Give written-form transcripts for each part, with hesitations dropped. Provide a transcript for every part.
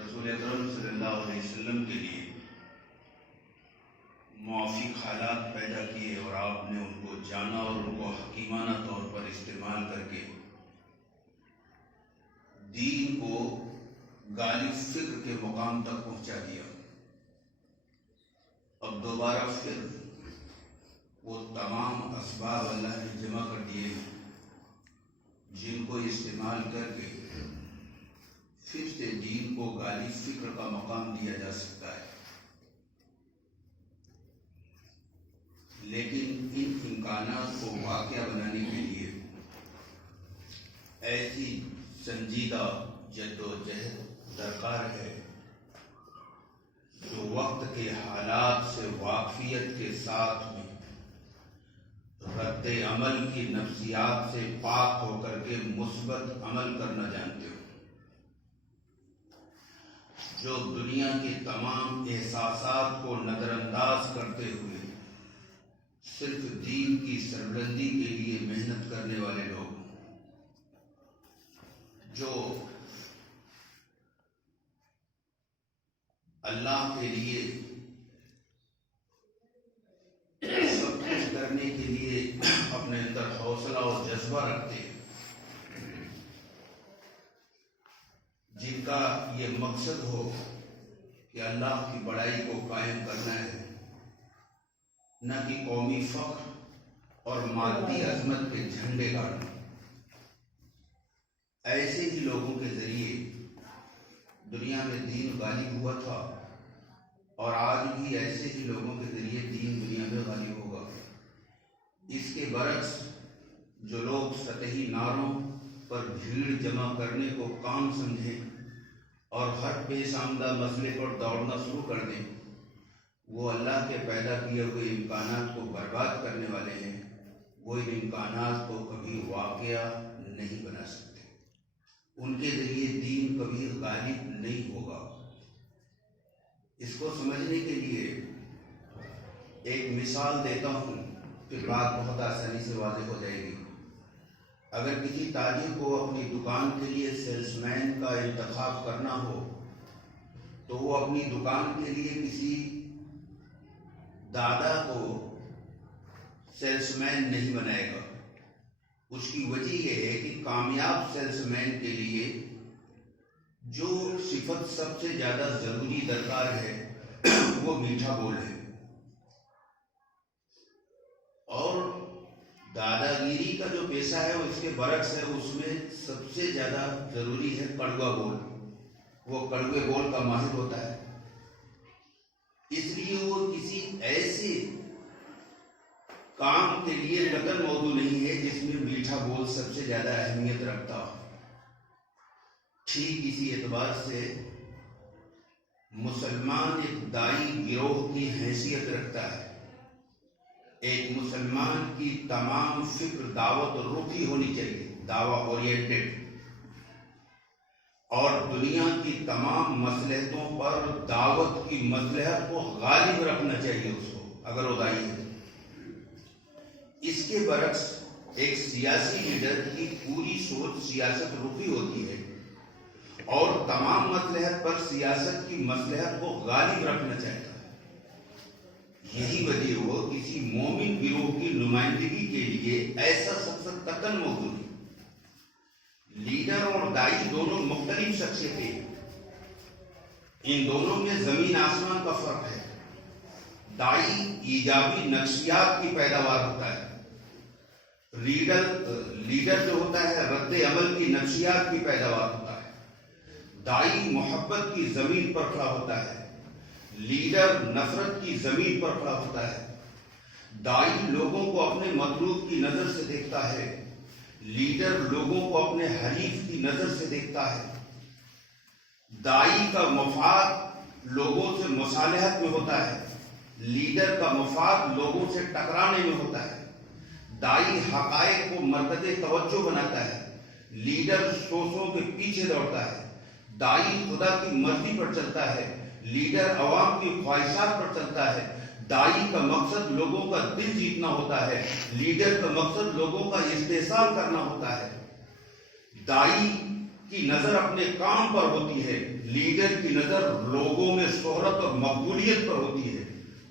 رسول اکرم صلی اللہ علیہ وسلم کے لیے موافق حالات پیدا کیے اور آپ نے ان کو جانا اور ان کو حکیمانہ طور پر استعمال کر کے دین کو غالب فکر کے مقام تک پہنچا دیا۔ اب دوبارہ پھر وہ تمام اسباب اللہ نے جمع کر دیے جن کو استعمال کر کے پھر سے دین کو غالب فکر کا مقام دیا جا سکتا ہے، لیکن ان امکانات کو واقعہ بنانے کے لیے ایسی سنجیدہ جد و جہد درکار ہے جو وقت کے حالات سے واقفیت کے ساتھ میں رد عمل کی نفسیات سے پاک ہو کر کے مثبت عمل کرنا جانتے ہو، جو دنیا کے تمام احساسات کو نظر انداز کرتے ہوئے صرف دین کی سربلندی کے لیے محنت کرنے والے لوگ، جو اللہ کے لیے سب کچھ کرنے کے لیے اپنے اندر حوصلہ اور جذبہ رکھتے ہیں، جن کا یہ مقصد ہو کہ اللہ کی بڑائی کو قائم کرنا ہے، نہ کہ قومی فخر اور مادی عظمت کے جھنڈے گاڑنا۔ ایسے ہی لوگوں کے ذریعے دنیا میں دین غالب ہوا تھا اور آج بھی ایسے ہی لوگوں کے ذریعے دین دنیا میں غالب ہوگا۔ اس کے برعکس جو لوگ سطحی نعروں پر بھیڑ جمع کرنے کو کام سمجھیں اور ہر پیش آمدہ مسئلے پر دوڑنا شروع کر دیں، وہ اللہ کے پیدا کیے ہوئے امکانات کو برباد کرنے والے ہیں۔ وہ ان امکانات کو کبھی واقعہ نہیں بنا سکتے، ان کے ذریعے دین کبھی غالب نہیں ہوگا۔ اس کو سمجھنے کے لیے ایک مثال دیتا ہوں، پھر بات بہت آسانی سے واضح ہو جائے گی۔ اگر کسی تاجر کو اپنی دکان کے لیے سیلس مین کا انتخاب کرنا ہو تو وہ اپنی دکان کے لیے کسی دادا کو سیلس مین نہیں بنائے گا۔ اس کی وجہ یہ ہے کہ کامیاب سیلس مین کے لیے جو صفت سب سے زیادہ ضروری درکار ہے وہ میٹھا بول ہے، اور دادا گیری کا جو پیشہ ہے وہ اس کے برعکس ہے، اس میں سب سے زیادہ ضروری ہے کڑوا بول، وہ کڑوے بول کا ماہر ہوتا ہے۔ اس لیے وہ کسی ایسے کام کے لیے قطعاً موضوع نہیں ہے جس میں میٹھا بول سب سے زیادہ اہمیت رکھتا ہو۔ ٹھیک اسی اعتبار سے مسلمان ایک دائی گروہ کی حیثیت رکھتا ہے۔ ایک مسلمان کی تمام فکر دعوت رخی ہونی چاہیے، دعوت اورینٹڈ، اور دنیا کی تمام مصلحتوں پر دعوت کی مصلحت کو غالب رکھنا چاہیے اس کو، اگر وہ دائی ہے۔ اس کے برعکس ایک سیاسی لیڈر کی پوری سوچ سیاست رخی ہوتی ہے اور تمام مصلحت پر سیاست کی مصلحت کو غالب رکھنا چاہتا ہے۔ یہی وجہ ہو کسی مومن گروہ کی نمائندگی کے لیے ایسا شخص قطعاً موجود ہے۔ لیڈر اور دائی دونوں مختلف شخصیتیں ہیں، ان دونوں میں زمین آسمان کا فرق ہے۔ دائی ایجابی نفسیات کی پیداوار ہوتا ہے، لیڈر جو ہوتا ہے رد عمل کی نفسیات کی پیداوار ہوتا ہے۔ دائی محبت کی زمین پر کھڑا ہوتا ہے، لیڈر نفرت کی زمین پر کھڑا ہوتا ہے۔ دائی لوگوں کو اپنے مطلوب کی نظر سے دیکھتا ہے، لیڈر لوگوں کو اپنے حریف کی نظر سے دیکھتا ہے۔ دائی کا مفاد لوگوں سے مصالحت میں ہوتا ہے، لیڈر کا مفاد لوگوں سے ٹکرانے میں ہوتا ہے۔ دائی حقائق کو مرکز توجہ بناتا ہے، لیڈر سوچوں کے پیچھے دوڑتا ہے۔ دائی خدا کی مرضی پر چلتا ہے، لیڈر عوام کی خواہشات پر چلتا ہے۔ دائی کا مقصد لوگوں کا دل جیتنا ہوتا ہے، لیڈر کا مقصد لوگوں کا استحصال کرنا ہوتا ہے۔ دائی کی نظر اپنے کام پر ہوتی ہے، لیڈر کی نظر لوگوں میں شہرت اور مقبولیت پر ہوتی ہے۔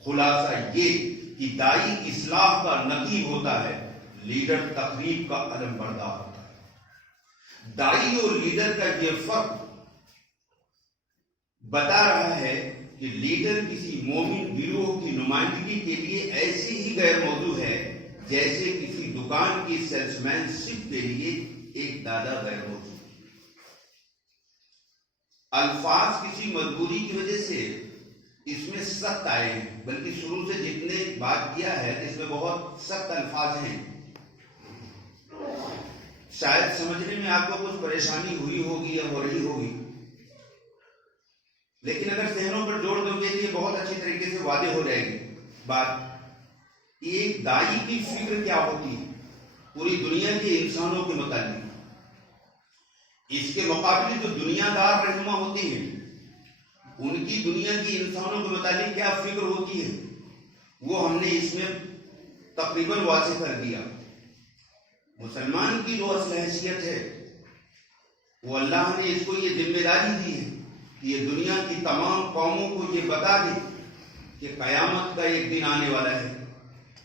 خلاصہ یہ کہ دائی اصلاح کا نقیب ہوتا ہے، لیڈر تخریب کا علم بردار ہوتا ہے۔ دائی اور لیڈر کا یہ فرق بتا رہا ہے کہ لیڈر کسی مومن گروہ کی نمائندگی کے لیے ایسی ہی غیر موضوع ہے جیسے کسی دکان کی سیلس مین شپ کے لیے ایک دادا غیر موضوع۔ الفاظ کسی مجبوری کی وجہ سے اس میں سخت آئے ہیں، بلکہ شروع سے جتنے بات کیا ہے اس میں بہت سخت الفاظ ہیں۔ شاید سمجھنے میں آپ کو کچھ پریشانی ہوئی ہوگی یا ہو رہی ہوگی، لیکن اگر ذہنوں پر جوڑ دو گے تو یہ بہت اچھی طریقے سے واضح ہو جائے گی بات۔ ایک دائی کی فکر کیا ہوتی ہے پوری دنیا کے انسانوں کے متعلق، اس کے مقابلے جو دنیا دار رہنما ہوتے ہیں ان کی دنیا کی انسانوں کے متعلق کیا فکر ہوتی ہے وہ ہم نے اس میں تقریباً واضح کر دیا۔ مسلمان کی جو اصل حیثیت ہے وہ اللہ نے اس کو یہ ذمہ داری دی ہے کہ یہ دنیا کی تمام قوموں کو یہ بتا دے کہ قیامت کا ایک دن آنے والا ہے،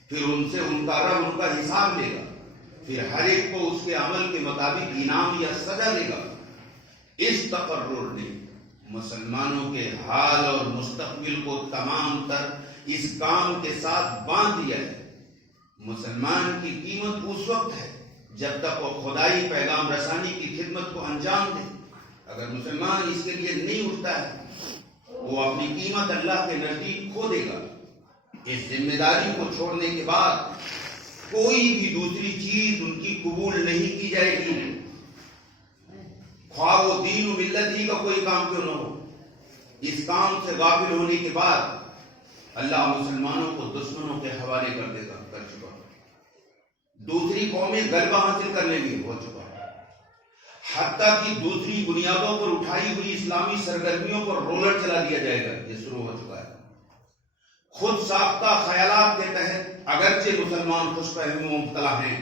پھر ان سے ان کا رب ان کا حساب لے گا، پھر ہر ایک کو اس کے عمل کے مطابق انعام یا سزا دے گا۔ اس تقرر نے مسلمانوں کے حال اور مستقبل کو تمام تر اس کام کے ساتھ باندھ دیا ہے۔ مسلمان کی قیمت اس وقت ہے جب تک وہ خدائی پیغام رسانی کی خدمت کو انجام دے۔ اگر مسلمان اس کے لیے نہیں اٹھتا ہے وہ اپنی قیمت اللہ کے نزدیک کھو دے گا۔ اس ذمہ داری کو چھوڑنے کے بعد کوئی بھی دوسری چیز ان کی قبول نہیں کی جائے گی، خواہ وہ دین و ملت ہی کا کوئی کام کیوں نہ ہو۔ اس کام سے غافل ہونے کے بعد اللہ مسلمانوں کو دشمنوں کے حوالے کر دے گا، کر چکا۔ دوسری قومیں غلبہ حاصل کرنے میں ہو چکا، حتیٰ کہ دوسری بنیادوں پر اٹھائی ہوئی اسلامی سرگرمیوں پر رولر چلا دیا جائے گا، یہ شروع ہو چکا ہے۔ خود ساختہ خیالات کے تحت اگرچہ مسلمان خوش فہم و مبتلا ہیں،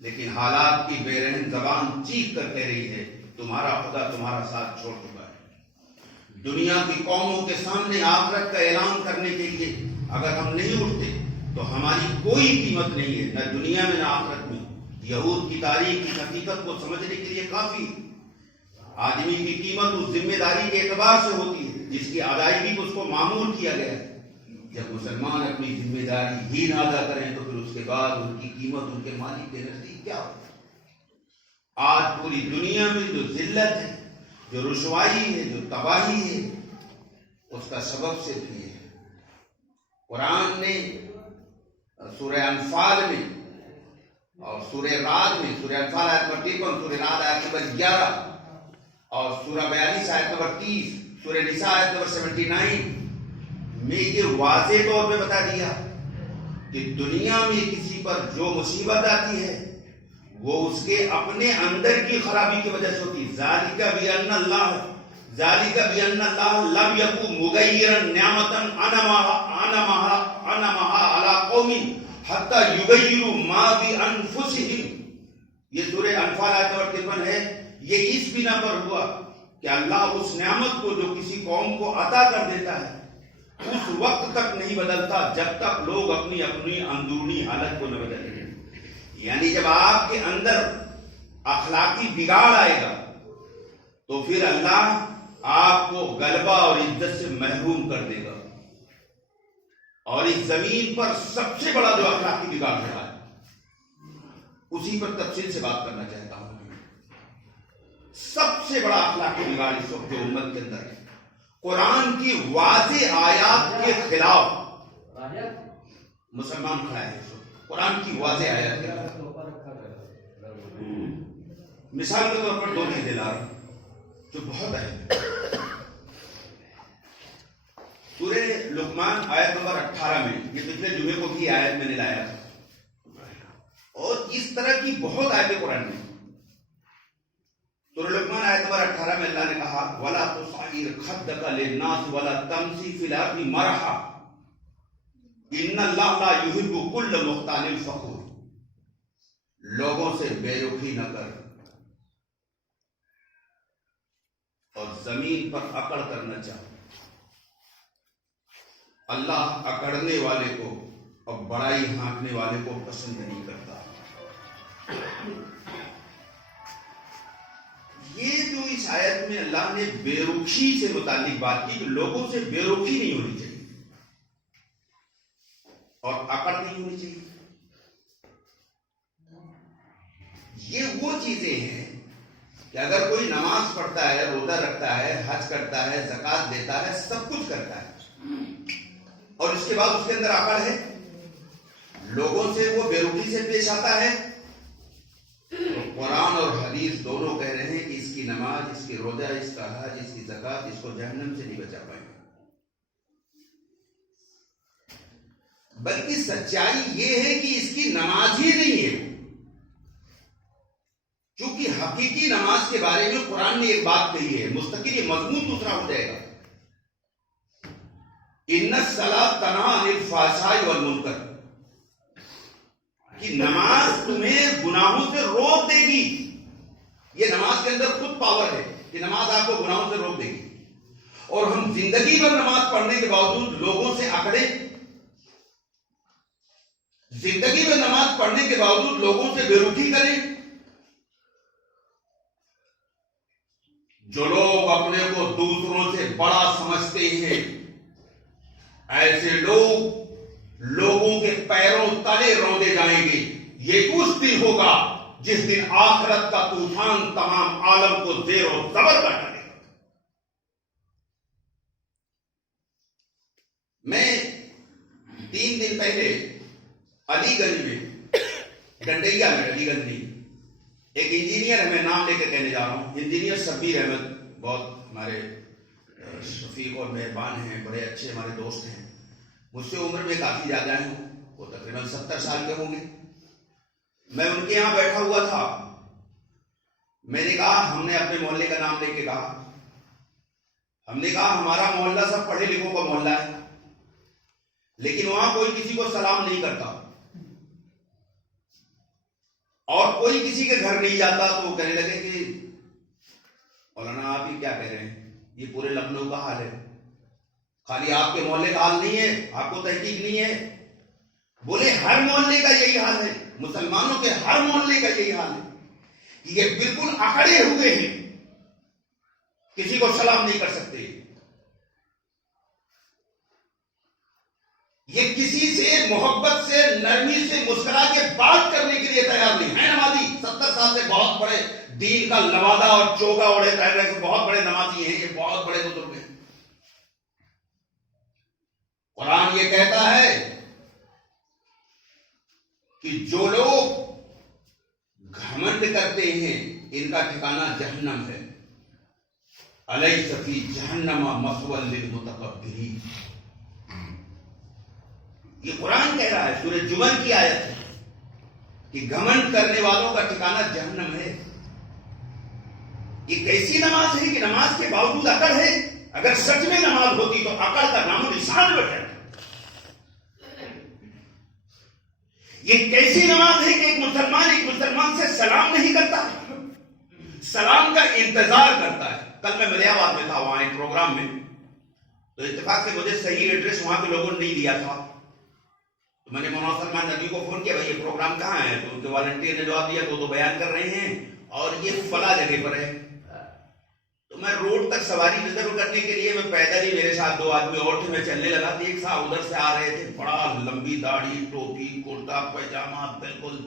لیکن حالات کی بے رحم زبان چیخ کر کہہ رہی ہے تمہارا خدا تمہارا ساتھ چھوڑ چکا ہے۔ دنیا کی قوموں کے سامنے آخرت کا اعلان کرنے کے لیے اگر ہم نہیں اٹھتے تو ہماری کوئی قیمت نہیں ہے، نہ دنیا میں نہ آخرت میں۔ یہود کی تاریخ کی حقیقت کو سمجھنے کے لیے کافی ہے۔ آدمی کی قیمت اس ذمہ داری کے اعتبار سے ہوتی ہے جس کی ادائیگی کو اس کو معمول کیا گیا ہے۔ جب مسلمان اپنی ذمہ داری ہی نہ ادا کریں تو پھر اس کے بعد ان کی قیمت ان کے مالک کے نزدیک کیا ہو؟ آج پوری دنیا میں جو ذلت ہے، جو رسوائی ہے، جو تباہی ہے، اس کا سبب صرف یہ ہے۔ قرآن نے سورہ انفال میں اور سورہ رعد میں، سورہ انفال آیت نمبر 53، سورہ رعد آیت نمبر 11 اور سورہ 42 آیت نمبر 30، سورہ نساء آیت نمبر 79 میں یہ واضح طور پہ بتا دیا کہ دنیا میں کسی پر جو مصیبت آتی ہے وہ اس کے اپنے اندر کی خرابی کی وجہ سے ہوتی ہے۔ ذالک بأن اللہ لم یکن مغیرا نعمتا انعمها علی قوم حتی یغیروا ما بانفسهم۔ یہ سورہ انفال آیت نمبر 53 ہے۔ یہ اس بنا پر ہوا کہ اللہ اس نعمت کو جو کسی قوم کو عطا کر دیتا ہے اس وقت تک نہیں بدلتا جب تک لوگ اپنی اپنی اندرونی حالت کو نہ بدلیں۔ یعنی جب آپ کے اندر اخلاقی بگاڑ آئے گا تو پھر اللہ آپ کو غلبہ اور عزت سے محروم کر دے گا۔ اور اس زمین پر سب سے بڑا جو اخلاقی بگاڑ رہا ہے اسی پر تفصیل سے بات کرنا چاہتا ہوں۔ سب سے بڑا اخلاقی بگاڑ اس وقت جو امت کے اندر ہے، قرآن کی واضح آیات کے خلاف مسلمان کھڑا ہے۔ قرآن کی واضح آیات کے خلاف مثال کے طور پر دو چیزیں لا رہا ہوں جو بہت اہم ہے۔ سورہ لقمان آیت نمبر 18 میں، یہ پچھلے جمعے کو بھی آیت میں نے لایا تھا، اور اس طرح کی بہت آیتیں قرآن میں۔ سورہ لقمان آیت نمبر 18 میں اللہ نے کہا وَلَا تُصَعِّرْ خَدَّكَ لِلنَّاسِ وَلَا تَمْشِ فِي الْأَرْضِ مَرَحًا إِنَّ اللَّهَ لَا يُحِبُّ كُلَّ مُخْتَالٍ فَخُورٍ۔ لوگوں سے بے رخی نہ کر، اور زمین پر اکڑ کر نہ چاہو۔ اللہ اکڑنے والے کو اور بڑائی ہانکنے والے کو پسند نہیں کرتا۔ یہ جو اس آیت میں اللہ نے بے رخی سے متعلق بات کی کہ لوگوں سے بے رخی نہیں ہونی چاہیے اور اکڑ نہیں ہونی چاہیے، یہ وہ چیزیں ہیں کہ اگر کوئی نماز پڑھتا ہے، روزہ رکھتا ہے، حج کرتا ہے، زکوٰۃ دیتا ہے، سب کچھ کرتا ہے، اور اس کے بعد اس کے اندر اکڑ ہے، لوگوں سے وہ بے رخی سے پیش آتا ہے، تو قرآن اور حدیث دونوں کہہ رہے ہیں کہ اس کی نماز، اس کی روزہ، اس کا حج، اس کی زکوٰۃ اس کو جہنم سے نہیں بچا پائیں گے۔ بلکہ سچائی یہ ہے کہ اس کی نماز ہی نہیں ہے، چونکہ حقیقی نماز کے بارے میں قرآن نے ایک بات کہی ہے، مستقل یہ مضمون دوسرا ہو جائے گا، ان الصلاۃ تنہی عن الفحشاء والمنکر، کہ نماز تمہیں گناہوں سے روک دے گی۔ یہ نماز کے اندر خود پاور ہے کہ نماز آپ کو گناہوں سے روک دے گی، اور ہم زندگی بھر نماز پڑھنے کے باوجود لوگوں سے اکڑے، زندگی میں نماز پڑھنے کے باوجود لوگوں سے بے رخی کریں۔ جو لوگ اپنے کو دوسروں سے بڑا سمجھتے ہیں، ایسے لوگ لوگوں کے پیروں تلے روندے جائیں گے۔ یہ اس دن ہوگا جس دن آخرت کا طوفان تمام عالم کو زیر و زبر کر ڈالے گا۔ میں 3 دن پہلے علی گنج میں، ڈنڈیا میں، علی گنج نہیں، ایک انجینئر ہے، میں نام لے کے کہنے جا رہا ہوں، انجینئر شبیر احمد، بہت ہمارے شفیق اور مہربان ہیں، بڑے اچھے ہمارے دوست ہیں، مجھ سے عمر میں کافی زیادہ ہیں، وہ تقریباً 70 سال کے ہوں گے۔ میں ان کے یہاں بیٹھا ہوا تھا، میں نے کہا، ہم نے اپنے محلے کا نام لے کے کہا، ہم نے کہا ہمارا محلہ سب پڑھے لکھوں کا محلہ ہے، لیکن وہاں کوئی کسی کو سلام نہیں کرتا، اور کوئی کسی کے گھر نہیں جاتا۔ تو وہ کہنے لگے کہ مولانا آپ ہی کیا کہہ رہے ہیں، یہ پورے لکھنؤ کا حال ہے، خالی آپ کے محلے کا حال نہیں ہے، آپ کو تحقیق نہیں ہے؟ بولے ہر محلے کا یہی حال ہے، مسلمانوں کے ہر محلے کا یہی حال ہے، یہ بالکل اکڑے ہوئے ہیں، کسی کو سلام نہیں کر سکتے، یہ کسی سے محبت سے، نرمی سے، مسکرا کے بات کرنے کے لیے تیار نہیں ہے۔ نمازی 70 سال سے بہت بڑے دین کا لوادہ اور چوگا اوڑے کر رہے ہیں، بہت بڑے نمازی ہیں، یہ بہت بڑے بزرگ ہیں۔ قرآن یہ کہتا ہے کہ جو لوگ گھمنڈ کرتے ہیں ان کا ٹھکانہ جہنم ہے، الیس فی جہنم مثوی للمتکبرین، یہ قرآن کہہ رہا ہے، سورہ جمل کی آیت ہے کہ گھمنڈ کرنے والوں کا ٹھکانہ جہنم ہے۔ یہ کیسی نماز ہے کہ نماز کے باوجود اکڑ ہے؟ اگر سچ میں نماز ہوتی تو اکڑ کا نام و نشان مٹ جاتا۔ یہ کیسی نماز ہے کہ ایک مسلمان سے سلام نہیں کرتا، سلام کا انتظار کرتا ہے۔ کل میں ملیح آباد میں تھا، وہاں ایک پروگرام میں، تو اتفاق سے مجھے صحیح ایڈریس وہاں کے لوگوں نے نہیں دیا تھا، تو میں نے مولانا سلمان ندوی کو فون کیا، بھائی یہ پروگرام کہاں ہے؟ تو ان کے والنٹیئر نے جواب دیا کہ وہ تو بیان کر رہے ہیں اور یہ فلاں جگہ پر ہے۔ تو میں روڈ تک سواری ریزرو کرنے کے لیے، میں پیدل ہی، میرے ساتھ 2 آدمی اور تھے، میں چلنے لگا تو ایک صاحب ادھر سے آ رہے تھے، بڑا لمبی داڑھی، ٹوپی، کرتا پیجامہ، بالکل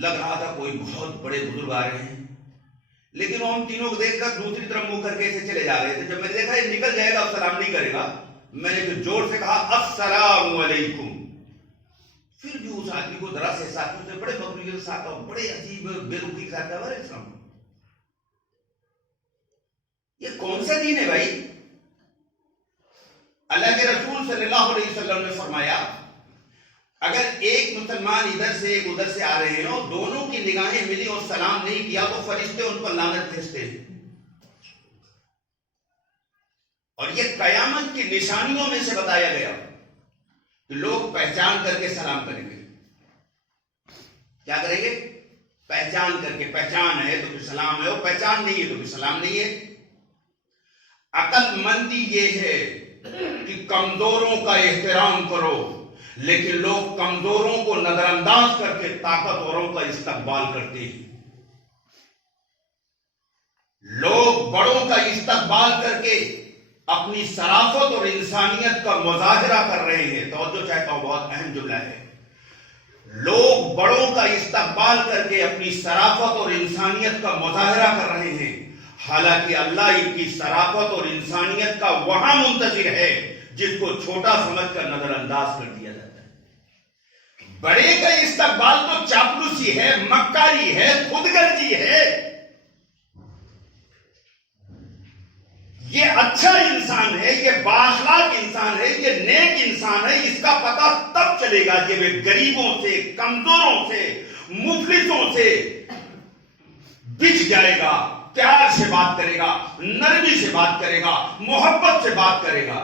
لگ رہا تھا کوئی بہت بڑے بزرگ آ رہے ہیں، لیکن وہ ہم تینوں کو دیکھ کر دوسری طرف منہ کر کے ایسے چلے جا رہے تھے۔ جب میں نے دیکھا یہ نکل جائے گا اور سلام نہیں کرے گا، میں نے پھر زور سے کہا السلام علیکم۔ پھر بھی اس آدمی کو ذرا سے ساتھ میں بڑے مقبولیت کے ساتھ اور بڑے عجیب بے رخی کے ساتھ کہا، السلام، یہ کون سا دین ہے بھائی؟ اللہ کے رسول صلی اللہ علیہ وسلم نے فرمایا اگر ایک مسلمان ادھر سے ایک ادھر سے آ رہے ہیں اور دونوں کی نگاہیں ملی اور سلام نہیں کیا تو فرشتے ان پر لعنت بھیجتے ہیں، اور یہ قیامت کی نشانیوں میں سے بتایا گیا کہ لوگ پہچان کر کے سلام کریں گے۔ کیا کریں گے؟ پہچان کر کے، پہچان ہے تو پھر سلام ہے، اور پہچان نہیں ہے تو پھر سلام نہیں ہے۔ عقل مندی یہ ہے کہ کمزوروں کا احترام کرو، لیکن لوگ کمزوروں کو نظر انداز کر کے طاقتوروں کا استقبال کرتے ہیں۔ لوگ بڑوں کا استقبال کر کے اپنی شرافت اور انسانیت کا مظاہرہ کر رہے ہیں۔ توجہ چاہتا ہوں، بہت اہم جملہ ہے۔ لوگ بڑوں کا استقبال کر کے اپنی شرافت اور انسانیت کا مظاہرہ کر رہے ہیں، حالانکہ اللہ ان کی شرافت اور انسانیت کا وہاں منتظر ہے جس کو چھوٹا سمجھ کر نظر انداز کر دیا جاتا ہے۔ بڑے کا استقبال تو چاپلوسی ہے، مکاری ہے، خود غرضی ہے۔ یہ اچھا انسان ہے، یہ بااخلاق انسان ہے، یہ نیک انسان ہے، اس کا پتہ تب چلے گا جب وہ غریبوں سے، کمزوروں سے، مفلسوں سے بچ جائے گا، پیار سے بات کرے گا، نرمی سے بات کرے گا، محبت سے بات کرے گا،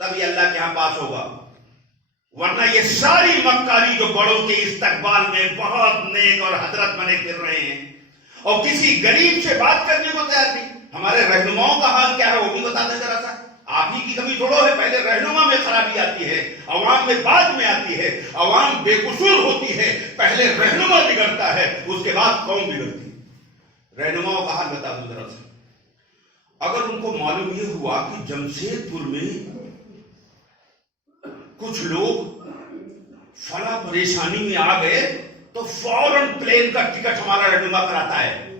تب یہ اللہ کے ہاں پاس ہوگا۔ ورنہ یہ ساری مکاری جو بڑوں کے استقبال میں بہت نیک اور حضرت بنے پھر رہے ہیں اور کسی غریب سے بات کرنے کو تیار نہیں۔ ہمارے رہنماؤں کا حال کیا ہے وہ بھی بتا دیں ذرا سا۔ آپ ہی کی کمی تھوڑو ہے، پہلے رہنما میں خرابی آتی ہے، عوام میں بعد میں آتی ہے۔ عوام بے قصور ہوتی ہے، پہلے رہنما بگڑتا ہے، اس کے بعد قوم بگڑتی ہے۔ رہنماؤں کا حال بتا دوں ذرا سا۔ اگر ان کو معلوم یہ ہوا کہ جمشید پور میں کچھ لوگ فلاں پریشانی میں آ گئے تو فوراً پلین کا ٹکٹ ہمارا رہنما کراتا ہے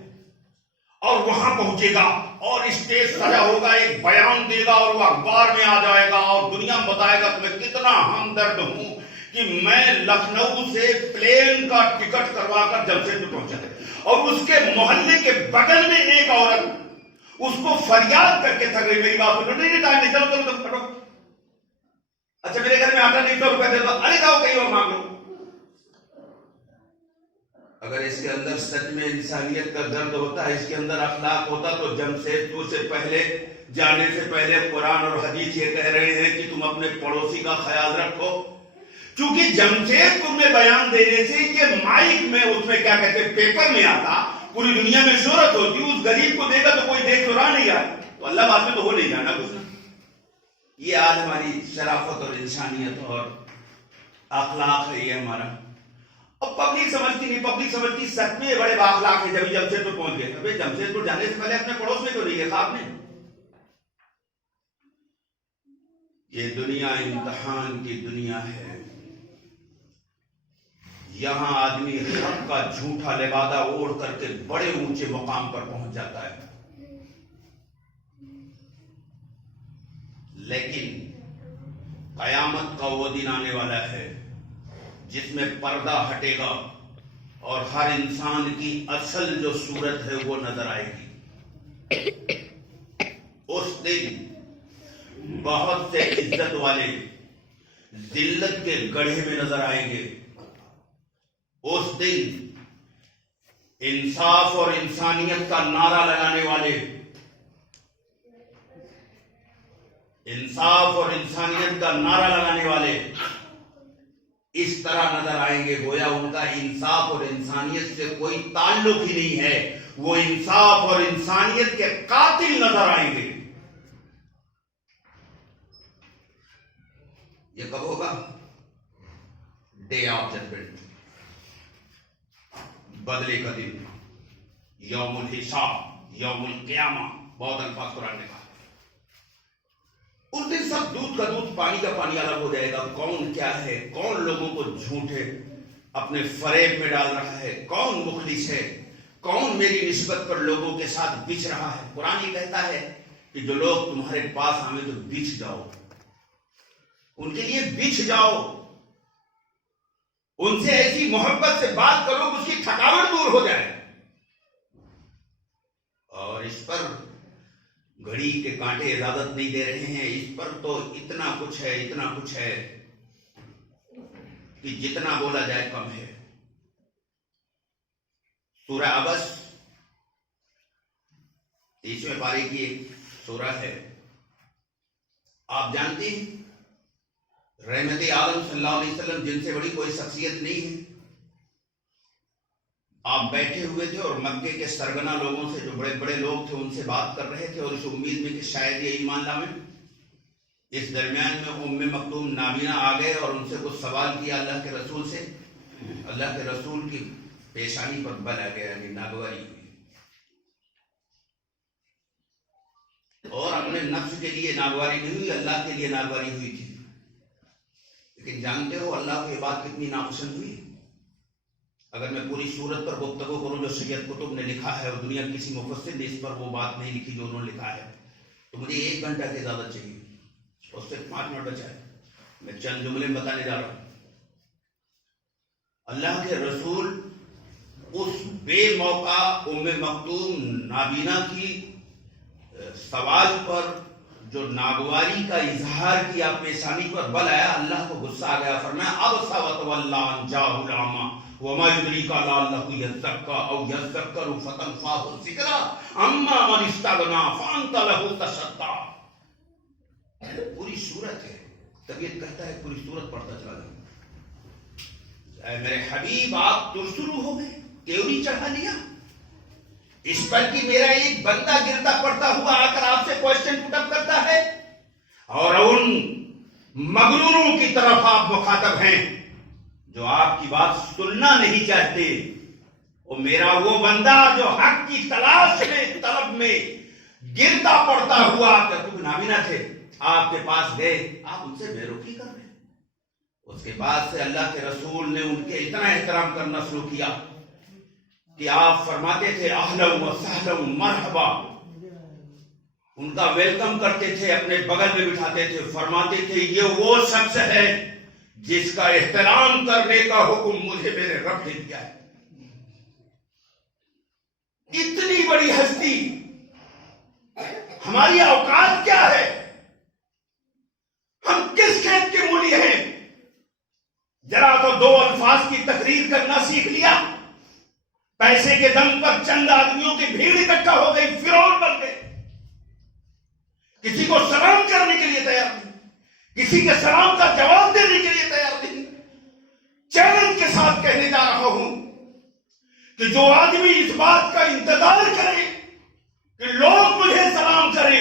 اور وہاں پہنچے گا اور اسٹیج سجا ہوگا، ایک بیان دے گا اور وہ اخبار میں آ جائے گا اور دنیا میں بتائے گا کہ میں کتنا ہمدرد ہوں کہ میں لکھنؤ سے پلین کا ٹکٹ کروا کر جمشید میں پہنچا ہے۔ اور اس کے محلے کے بغل میں ایک عورت اس کو فریاد کر کے تھک رہی، میری بات سنو، نہیں ٹائم نہیں، چلو چلو پھٹو، اچھا میرے گھر میں آٹا نہیں، 100 روپے دے دو، ارے جاؤ کہیں اور مانگ لو۔ اگر اس کے اندر سچ میں انسانیت کا درد ہوتا ہے، اس کے اندر اخلاق ہوتا، تو جمشید پور سے پہلے جانے سے پہلے قرآن اور حدیث یہ کہہ رہے ہیں کہ تم اپنے پڑوسی کا خیال رکھو۔ چونکہ جمشید پور میں بیان دینے سے یہ مائک میں، اس میں کیا کہتے ہیں، پیپر میں آتا، پوری دنیا میں شہرت ہوتی، اس غریب کو دے گا تو کوئی دیکھ تو رہا نہیں آئے، تو اللہ بات میں تو ہو نہیں جانا کچھ۔ یہ آج ہماری شرافت اور انسانیت اور اخلاق ہے، یہ ہمارا۔ اب پبلک سمجھتی نہیں، پبلک سمجھتی سچ میں بڑے بااخلاق ہیں جب جمشید پور پہنچ گئے۔ ابھی جمشید پور جانے سے پہلے اپنے پڑوس میں تو نہیں ہے خواب میں۔ یہ دنیا امتحان کی دنیا ہے، یہاں آدمی حق کا جھوٹا لبادہ اوڑھ کر کے بڑے اونچے مقام پر پہنچ جاتا ہے، لیکن قیامت کا وہ دن آنے والا ہے جس میں پردہ ہٹے گا اور ہر انسان کی اصل جو صورت ہے وہ نظر آئے گی۔ اس دن بہت سے عزت والے ذلت کے گڑھے میں نظر آئیں گے۔ اس دن انصاف اور انسانیت کا نعرہ لگانے والے، انصاف اور انسانیت کا نعرہ لگانے والے اس طرح نظر آئیں گے گویا ان کا انصاف اور انسانیت سے کوئی تعلق ہی نہیں ہے، وہ انصاف اور انسانیت کے قاتل نظر آئیں گے۔ یہ کب ہوگا؟ ڈے آف ججمنٹ، بدلے کا دن، یوم الحساب، یوم القیامہ، بہت الفاظ قرآن نے کہا۔ اس دن سب دودھ کا دودھ، پانی کا پانی الگ ہو جائے گا۔ کون کیا ہے، کون لوگوں کو جھوٹے اپنے فریب میں ڈال رہا ہے، کون مخلص ہے، کون میری نسبت پر لوگوں کے ساتھ بچ رہا ہے۔ قرآن یہ کہتا ہے کہ جو لوگ تمہارے پاس آئیں تو بچ جاؤ، ان کے لیے بچ جاؤ، ان سے ایسی محبت سے بات کرو کہ اس کی تھکاوٹ دور ہو جائے۔ اور اس پر گھڑی کے کانٹے اجازت نہیں دے رہے ہیں، اس پر تو اتنا کچھ ہے، اتنا کچھ ہے کہ جتنا بولا جائے کم ہے۔ سورہ عبس 30ویں پارے کی ایک سورہ ہے، آپ جانتے ہیں رحمت عالم صلی اللہ علیہ وسلم جن سے بڑی کوئی شخصیت نہیں ہے، آپ بیٹھے ہوئے تھے اور مکے کے سرگنا لوگوں سے، جو بڑے بڑے لوگ تھے، ان سے بات کر رہے تھے، اور اس امید میں کہ شاید یہ ایمان لائیں۔ اس درمیان میں ام مکتوم نابینا آ گئے اور ان سے کچھ سوال کیا اللہ کے رسول سے۔ اللہ کے رسول کی پیشانی پر بل آ گیا، یعنی ناگواری ہوئی، اور اپنے نفس کے لیے ناگواری نہیں ہوئی، اللہ کے لیے ناگواری ہوئی تھی۔ لیکن جانتے ہو اللہ کو یہ بات کتنی ناپسند ہوئی؟ اگر میں پوری صورت پر گفتگو کروں جو سید قطب نے لکھا ہے، اور دنیا کسی مفسر نے اس پر وہ بات نہیں لکھی جو انہوں نے لکھا ہے، تو مجھے 1 گھنٹہ کی اجازت چاہیے، اور صرف 5 منٹ بچا ہے۔ میں چند جملے بتانے جا رہا ہوں۔ اللہ کے رسول اس بے موقع ام مکتوم نابینا کی سوال پر جو ناگواری کا اظہار کیا، پیشانی پر بل آیا، اللہ کو غصہ آ گیا، فرمایا ابس وتولی ان جاءہ الاعمی وما يدریک لعلہ یزکیٰ او یذکر فتنفعہ الذکریٰ اما من استغنی فانت لہ تصدیٰ۔ پوری صورت ہے، طبیعت کہتا ہے پوری صورت پڑھتا چلا جائے۔ اے میرے حبیب، آپ شروع ہو گئے، تیوری چڑھا لیا اس پر کہ میرا ایک بندہ گرتا پڑتا ہوا آ کر آپ سے کوشچن پٹ اپ کرتا ہے، اور ان مغروروں کی طرف آپ مخاطب ہیں جو آپ کی بات سننا نہیں چاہتے۔ اور میرا وہ بندہ جو حق کی تلاش میں، طلب میں گرتا پڑتا ہوا، کیونکہ نابینا تھے، آپ کے پاس گئے، آپ ان سے بے رخی کر رہے۔ اس کے بعد سے اللہ کے رسول نے ان کے اتنا احترام کرنا شروع کیا کہ آپ فرماتے تھے اہلا و سہلا مرحبا، ان کا ویلکم کرتے تھے، اپنے بغل میں بٹھاتے تھے، فرماتے تھے یہ وہ شخص ہے جس کا احترام کرنے کا حکم مجھے میرے رب نے دیا ہے۔ اتنی بڑی ہستی، ہماری اوقات کیا ہے؟ ہم کس کھیت کے مولی ہیں؟ ذرا تو 2 الفاظ کی تقریر کرنا سیکھ لیا، پیسے کے دم پر چند آدمیوں کی بھیڑ اکٹھا ہو گئی، فرعون بن گئے، کسی کو سلام کرنے کے لیے تیار نہیں، کسی کے سلام کا جواب دینے کے لیے تیار نہیں۔ چیلنج کے ساتھ کہنے جا رہا ہوں کہ جو آدمی اس بات کا انتظار کرے کہ لوگ مجھے سلام کریں،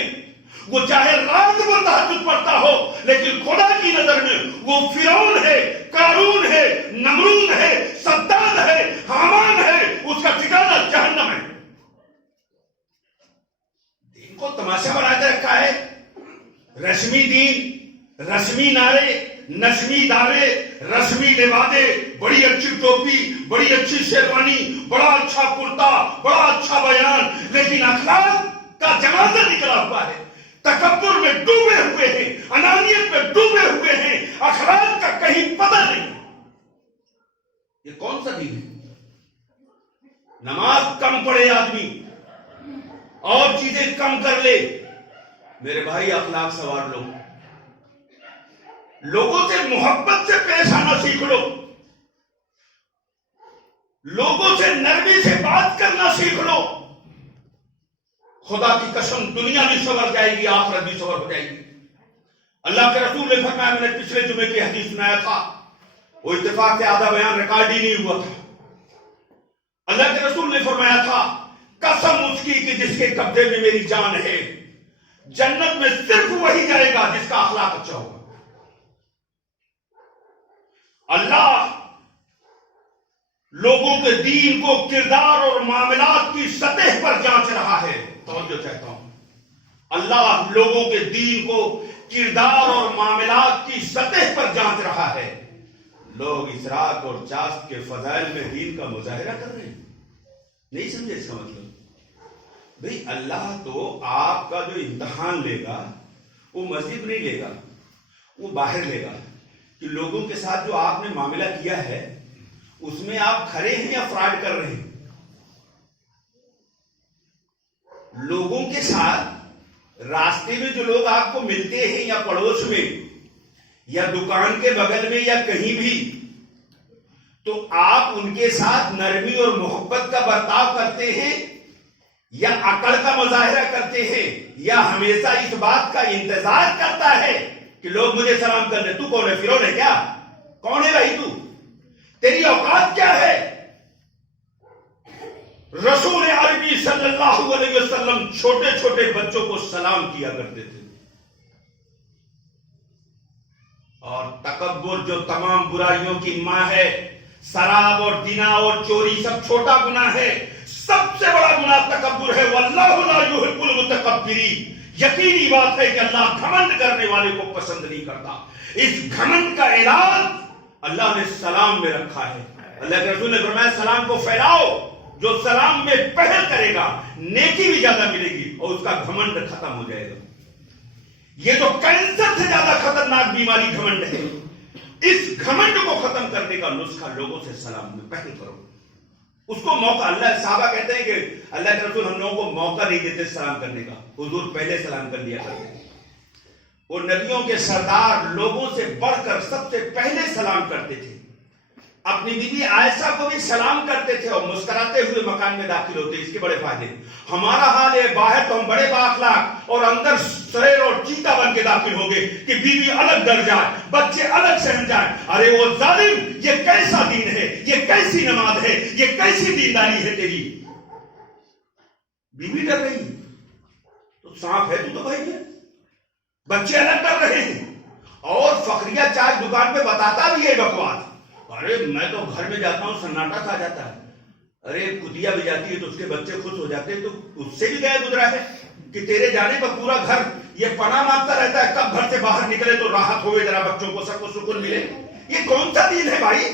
وہ چاہے رات کو تہجد پڑھتا ہو، لیکن خدا کی نظر میں وہ فرعون ہے، قارون ہے، نمرود ہے، صداد ہے، حامان ہے، اس کا ٹھکانہ جہنم ہے۔ دین کو تماشا بنا کے رکھا ہے، رسمی دین، رسمی نعرے، نسمی دعوے، رسمی لبادے، بڑی اچھی ٹوپی، بڑی اچھی شیروانی، بڑا اچھا کرتا، بڑا اچھا بیان، لیکن اخلاق کا جنازہ نکلا ہوا ہے۔ تکبر میں ڈوبے ہوئے ہیں، انانیت میں ڈوبے ہوئے ہیں، اخلاق کا کہیں پتہ نہیں۔ یہ کون سا دین ہے؟ نماز کم پڑھے آدمی اور چیزیں کم کر لے، میرے بھائی اخلاق سوار لو، لوگوں سے محبت سے پیش آنا سیکھ لو، لوگوں سے نرمی سے بات کرنا سیکھ لو۔ خدا کی قسم دنیا بھی سنور جائے گی، آخرت بھی سنور ہو جائے گی۔ اللہ کے رسول نے فرمایا، میں نے پچھلے جمعے کی حدیث سنایا تھا، وہ اتفاق سے آدھا بیان ریکارڈ ہی نہیں ہوا تھا۔ اللہ کے رسول نے فرمایا تھا قسم اس کی کہ جس کے قبضے میں میری جان ہے، جنت میں صرف وہی جائے گا جس کا اخلاق اچھا ہوگا۔ اللہ لوگوں کے دین کو کردار اور معاملات کی سطح پر جانچ رہا ہے۔ توجہ چاہتا ہوں، اللہ لوگوں کے دین کو کردار اور معاملات کی سطح پر جانچ رہا ہے۔ لوگ اسراف اور چاست کے فضائل میں دین کا مظاہرہ کر رہے ہیں، نہیں سمجھے اس کا مطلب؟ بھئی اللہ تو آپ کا جو امتحان لے گا وہ مسجد نہیں لے گا، وہ باہر لے گا، کہ لوگوں کے ساتھ جو آپ نے معاملہ کیا ہے اس میں آپ کھڑے ہیں یا فراڈ کر رہے ہیں۔ لوگوں کے ساتھ راستے میں جو لوگ آپ کو ملتے ہیں یا پڑوس میں یا دکان کے بغل میں یا کہیں بھی، تو آپ ان کے ساتھ نرمی اور محبت کا برتاؤ کرتے ہیں یا عقل کا مظاہرہ کرتے ہیں، یا ہمیشہ اس بات کا انتظار کرتا ہے کہ لوگ مجھے سلام کر لیں؟ تو کون ہے؟ فرعون ہے کیا؟ کون ہے بھائی تو؟ تیری اوقات کیا ہے؟ رسول عربی صلی اللہ علیہ وسلم چھوٹے چھوٹے بچوں کو سلام کیا کرتے تھے. اور تکبر جو تمام برائیوں کی ماں ہے، شراب اور زنا اور چوری سب چھوٹا گناہ ہے، سب سے بڑا گناہ تکبر ہے. واللہ لا یحب المتکبرین. یقینی بات ہے کہ اللہ گھمنڈ کرنے والے کو پسند نہیں کرتا. اس گھمنڈ کا علاج اللہ نے سلام میں رکھا ہے. اللہ کے رسول نے فرمایا سلام کو پھیلاؤ، جو سلام میں پہل کرے گا نیکی بھی زیادہ ملے گی اور اس کا گھمنڈ ختم ہو جائے گا. یہ تو کینسر سے زیادہ خطرناک بیماری گھمنڈ ہے. اس گھمنڈ کو ختم کرنے کا نسخہ لوگوں سے سلام میں پہل کرو. اس کو موقع، اللہ صحابہ کہتے ہیں کہ اللہ کے رسول ہم لوگوں کو موقع نہیں دیتے سلام کرنے کا. حضور پہلے سلام کر لیا کرتے. وہ نبیوں کے سردار لوگوں سے بڑھ کر سب سے پہلے سلام کرتے تھے. اپنی بیوی عائشہ کو بھی سلام کرتے تھے اور مسکراتے ہوئے مکان میں داخل ہوتے. اس کے بڑے فائدے. ہمارا حال ہے باہر تو ہم بڑے بااخلاق اور اندر شیر اور چیتا بن کے داخل ہوں گے کہ بیوی الگ ڈر جائے، بچے الگ سہم جائیں. ارے وہ ظالم، یہ کیسا دین ہے، یہ کیسی نماز ہے، یہ کیسی دینداری ہے تیری. بیوی ڈر رہی تو سانپ ہے تو بھائی ہے. بچے الگ ڈر رہے ہیں اور فقریہ چائے دکان پہ بتاتا بھی ہے بکواس. ارے میں تو گھر میں جاتا ہوں سناٹا کھا جاتا ہے. ارے کتیا بھی جاتی ہے تو اس کے بچے خوش ہو جاتے ہیں. تو اس سے بھی گیا گزرا ہے کہ تیرے جانے پر پورا گھر یہ پناہ مانگتا رہتا ہے کب گھر سے باہر نکلے تو راحت ہوئے، ذرا بچوں کو سب کو سکون ملے. یہ کون سا دین ہے بھائی؟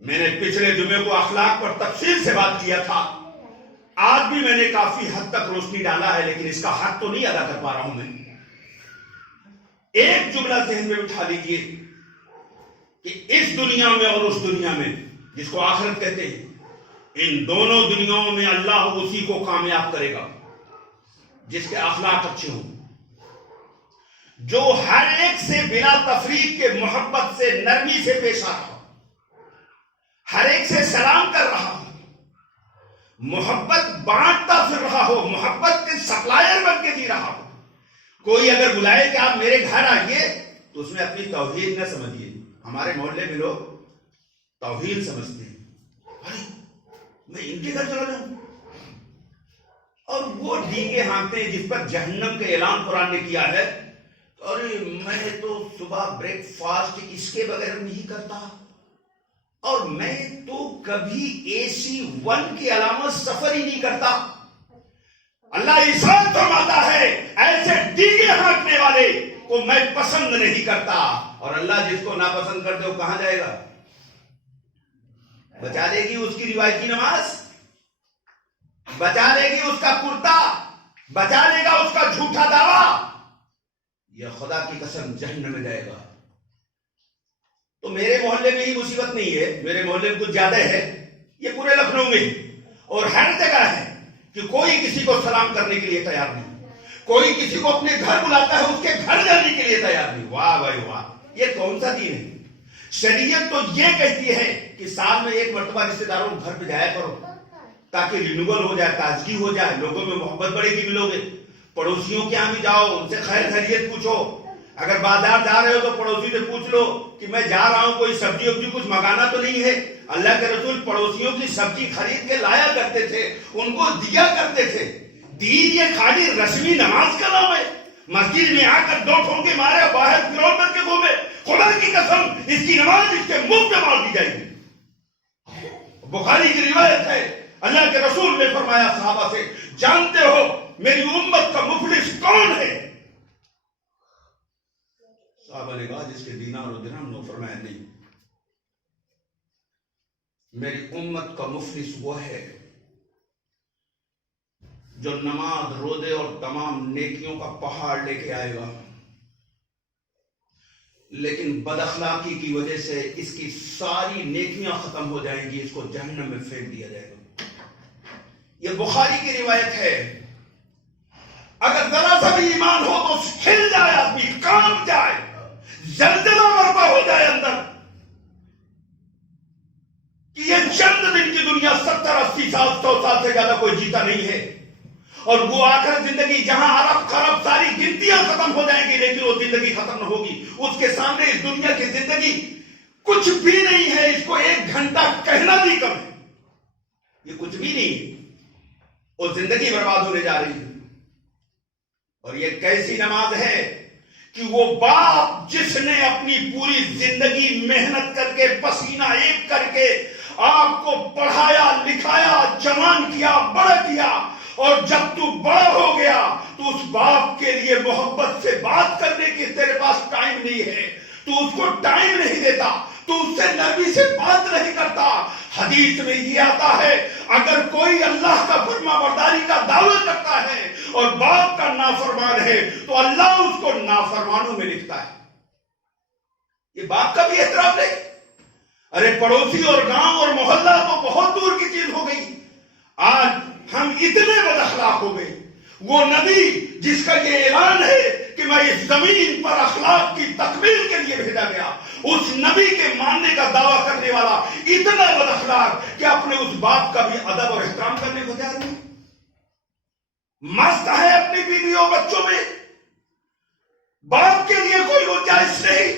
میں نے پچھلے جمعے کو اخلاق پر تفصیل سے بات کیا تھا. آج بھی میں نے کافی حد تک روشنی ڈالا ہے لیکن اس کا حق تو نہیں ادا کر پا رہا ہوں میں. ایک جملہ ذہن میں اٹھا لیجئے کہ اس دنیا میں اور اس دنیا میں جس کو آخرت کہتے ہیں، ان دونوں دنیاؤں میں اللہ اسی کو کامیاب کرے گا جس کے اخلاق اچھے ہوں، جو ہر ایک سے بلا تفریق کے محبت سے نرمی سے پیش آ رہا، ہر ایک سے سلام کر رہا، محبت بانٹتا پھر رہا ہو، محبت کے سپلائر بن کے جی رہا ہو. کوئی اگر بلائے کہ آپ میرے گھر آئیے تو اس میں اپنی توہین نہ سمجھیے. ہمارے محلے میں لوگ توہین سمجھتے ہیں. ارے میں ان کے گھر چلا جاؤں، اور وہ ڈینگے ہانکتے ہیں جس پر جہنم کا اعلان قرآن نے کیا ہے. ارے میں تو صبح بریک فاسٹ اس کے بغیر نہیں کرتا، اور میں تو کبھی AC1 کے علاوہ سفر ہی نہیں کرتا. اللہ ارشاد فرماتا ہے ایسے ڈینگے ہانکنے والے کو میں پسند نہیں کرتا. اور اللہ جس کو ناپسند کر دے وہ کہاں جائے گا؟ بچا لے گی اس کی روایتی نماز، بچا لے گی اس کا کرتا، بچا لے گا اس کا جھوٹا دعویٰ. یہ خدا کی قسم جہنم میں جائے گا. تو میرے محلے میں ہی مصیبت نہیں ہے، میرے محلے میں کچھ زیادہ ہے، یہ پورے لکھنؤ میں اور ہر جگہ ہے کہ کوئی کسی کو سلام کرنے کے لیے تیار نہیں، کوئی کسی کو اپنے گھر بلاتا ہے اس کے گھر جانے کے لیے تیار نہیں. واہ بھائی واہ، یہ کون سا دین ہے؟ شریعت تو یہ کہتی ہے کہ سال میں ایک مرتبہ رشتے داروں کو گھر پہ جایا کرو تاکہ رینیول ہو جائے، تازگی ہو جائے، لوگوں میں محبت بڑھے گی. ملو گے پڑوسیوں کے یہاں بھی جاؤ، ان سے خیر خیریت پوچھو. اگر بازار جا رہے ہو تو پڑوسی سے پوچھ لو کہ میں جا رہا ہوں کوئی سبزی وبزی کچھ منگانا تو نہیں ہے. اللہ کے رسول پڑوسیوں کی سبزی خرید کے لایا کرتے تھے، ان کو دیا کرتے تھے. دین یہ خالی رسمی نماز کا نام ہے؟ مسجد میں آ کر دو ٹھونکے مارے باہر گراؤنڈ کر کے گھومے، خدا کی قسم اس کی نماز اس کے منہ پہ مار دی جائے گی. بخاری کی روایت ہے اللہ کے رسول نے فرمایا صحابہ سے، جانتے ہو میری امت کا مفلس کون ہے؟ صحابہ نے کہا جس کے دینار و درہم. نو فرمایا نہیں، میری امت کا مفلس وہ ہے جو نماز روزے اور تمام نیکیوں کا پہاڑ لے کے آئے گا لیکن بد اخلاقی کی وجہ سے اس کی ساری نیکیاں ختم ہو جائیں گی، اس کو جہنم میں پھینک دیا جائے گا. یہ بخاری کی روایت ہے. اگر ذرا سا بھی ایمان ہو تو ہل جائے آدمی، کانپ جائے، زلزلہ برپا ہو جائے اندر کہ یہ چند دن کی دنیا 70-80 سال 100 سال سے زیادہ کوئی جیتا نہیں ہے. اور وہ آخر زندگی جہاں ارب خرب ساری گنتیاں ختم ہو جائیں گی لیکن وہ زندگی ختم نہ ہوگی. اس کے سامنے اس دنیا کی زندگی کچھ بھی نہیں ہے، اس کو 1 گھنٹہ کہنا بھی کم ہے، یہ کچھ بھی نہیں ہے، اور زندگی برباد ہونے جا رہی ہے۔ اور یہ کیسی نماز ہے کہ وہ باپ جس نے اپنی پوری زندگی محنت کر کے پسینہ ایک کر کے آپ کو پڑھایا لکھایا جوان کیا بڑا کیا، اور جب تو بڑا ہو گیا تو اس باپ کے لیے محبت سے بات کرنے کی تیرے پاس ٹائم نہیں ہے، تو اس کو ٹائم نہیں دیتا، تو اس سے نرمی سے بات نہیں کرتا۔ حدیث میں یہ آتا ہے اگر کوئی اللہ کا فرما برداری کا دعویٰ کرتا ہے اور باپ کا نافرمان ہے تو اللہ اس کو نافرمانوں میں لکھتا ہے۔ یہ باپ کا بھی احترام نہیں۔ ارے پڑوسی اور گاؤں اور محلہ تو بہت دور کی چیز ہو گئی، آج ہم اتنے بد اخلاق ہو گئے۔ وہ نبی جس کا یہ اعلان ہے کہ میں اس زمین پر اخلاق کی تکمیل کے لیے بھیجا گیا، اس نبی کے ماننے کا دعویٰ کرنے والا اتنا بد اخلاق کہ اپنے اس باپ کا بھی ادب اور احترام کرنے کو تیار نہیں، مست ہے اپنی بیوی اور بچوں میں، باپ کے لیے کوئی گنجائش نہیں۔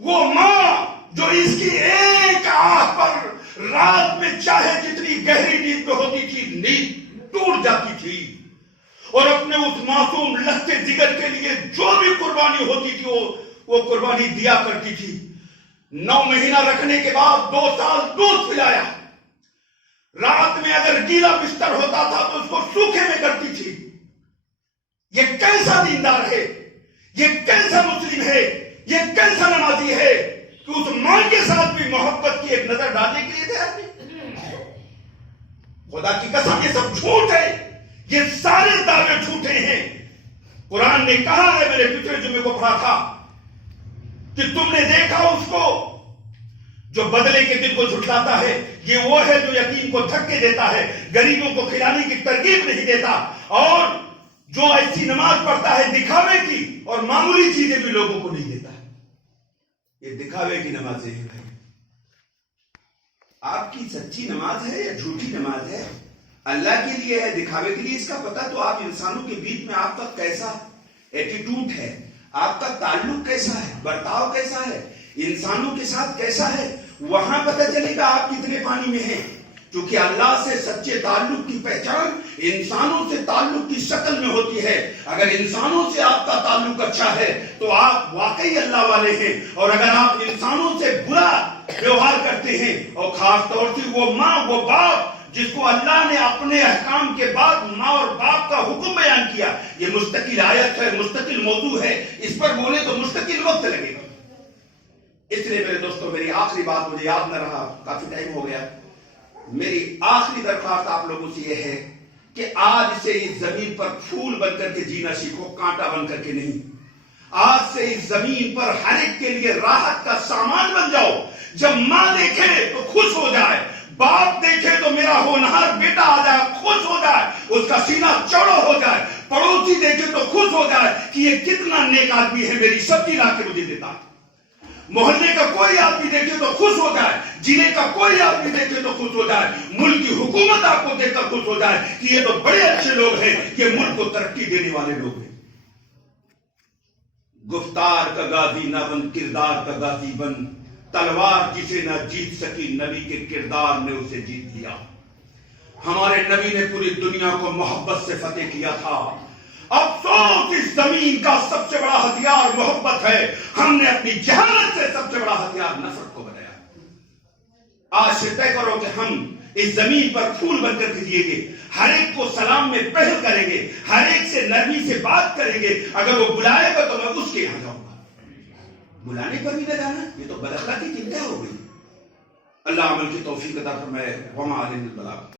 وہ ماں جو اس کی ایک آہ پر رات میں چاہے جتنی گہری نیند میں ہوتی تھی نیند ٹوٹ جاتی تھی، اور اپنے اس معصوم لہتے جگر کے لیے جو بھی قربانی ہوتی تھی وہ قربانی دیا کرتی تھی۔ 9 مہینہ رکھنے کے بعد 2 سال دودھ پلایا، رات میں اگر گیلا بستر ہوتا تھا تو اس کو سوکھے میں کرتی تھی۔ یہ کیسا دیندار ہے، یہ کیسا مسلم ہے، یہ کیسا نمازی ہے کہ اس ماں کے ساتھ بھی محبت کی ایک نظر ڈالنے کے لیے تیار نہیں۔ خدا کی قسم یہ سب جھوٹ ہے، یہ سارے دعوے جھوٹے ہیں۔ قرآن نے کہا ہے، میرے پچھلے جمعے کو پڑھا تھا، کہ تم نے دیکھا اس کو جو بدلے کے دن کو جھٹلاتا ہے، یہ وہ ہے جو یتیم کو دھکے دیتا ہے، غریبوں کو کھلانے کی ترغیب نہیں دیتا، اور جو ایسی نماز پڑھتا ہے دکھاوے کی اور معمولی چیزیں بھی لوگوں کو نہیں دیتا۔ یہ دکھاوے کی نمازیں ہیں۔ آپ کی سچی نماز ہے یا جھوٹی نماز ہے؟ اللہ کے لیے ہے دکھاوے کے لیے؟ اس کا پتہ تو آپ انسانوں کے بیچ میں آپ کا کیسا ایٹیٹیوڈ ہے، آپ کا تعلق کیسا ہے، برتاؤ کیسا ہے، انسانوں کے ساتھ کیسا ہے، وہاں پتہ چلے گا آپ کتنے پانی میں ہیں۔ کیونکہ اللہ سے سچے تعلق کی پہچان انسانوں سے تعلق کی شکل میں ہوتی ہے۔ اگر انسانوں سے آپ کا تعلق اچھا ہے تو آپ واقعی اللہ والے ہیں، اور اگر آپ انسانوں سے برا ویوہار کرتے ہیں، اور خاص طور سے وہ ماں وہ باپ جس کو اللہ نے اپنے احکام کے بعد ماں اور باپ کا حکم بیان کیا، یہ مستقل آیت ہے، مستقل موضوع ہے، اس پر بولے تو مستقل وقت لگے گا۔ اس لیے میرے دوستوں میری آخری بات مجھے یاد نہ رہا، کافی ٹائم ہو گیا، میری آخری درخواست آپ لوگوں سے یہ ہے کہ آج سے اس زمین پر پھول بن کر کے جینا سیکھو، کانٹا بن کر کے نہیں۔ آج سے اس زمین پر ہر ایک کے لیے راحت کا سامان بن جاؤ۔ جب ماں دیکھے تو خوش ہو جائے، باپ دیکھے تو میرا ہونہار بیٹا آ جائے خوش ہو جائے، اس کا سینہ چوڑا ہو جائے، پڑوسی دیکھے تو خوش ہو جائے کہ یہ کتنا نیک آدمی ہے، میری سبزی لا کے مجھے دیتا ہے۔ محلے کا کوئی آدمی دیکھے تو خوش ہو جائے، ضلع کا کوئی آدمی دیکھے تو خوش ہو جائے، ملک کی حکومت آپ کو دیکھ کر خوش ہو جائے کہ یہ تو بڑے اچھے لوگ ہیں، یہ ملک کو ترقی دینے والے لوگ ہیں۔ گفتار کا غازی نہ بن، کردار کا غازی بن، تلوار جسے نہ جیت سکی نبی کے کردار نے اسے جیت لیا۔ ہمارے نبی نے پوری دنیا کو محبت سے فتح کیا تھا۔ افسوس اس زمین کا سب سے بڑا ہتھیار محبت ہے، ہم نے اپنی جہالت سے سب سے بڑا ہتھیار نفرت کو بنایا۔ آج سے طے کرو کہ ہم اس زمین پر پھول بن کر کے جیئیں گے، ہر ایک کو سلام میں پہل کریں گے، ہر ایک سے نرمی سے بات کریں گے، اگر وہ بلائے گا تو میں اس کے یہاں جاؤں گا۔ بلانے پر بھی نہ جانا، یہ تو بد اخلاقی کی انتہا ہو گئی۔ اللہ عمل کی توفیق عطا فرمائے۔ وما علینا البلاغ۔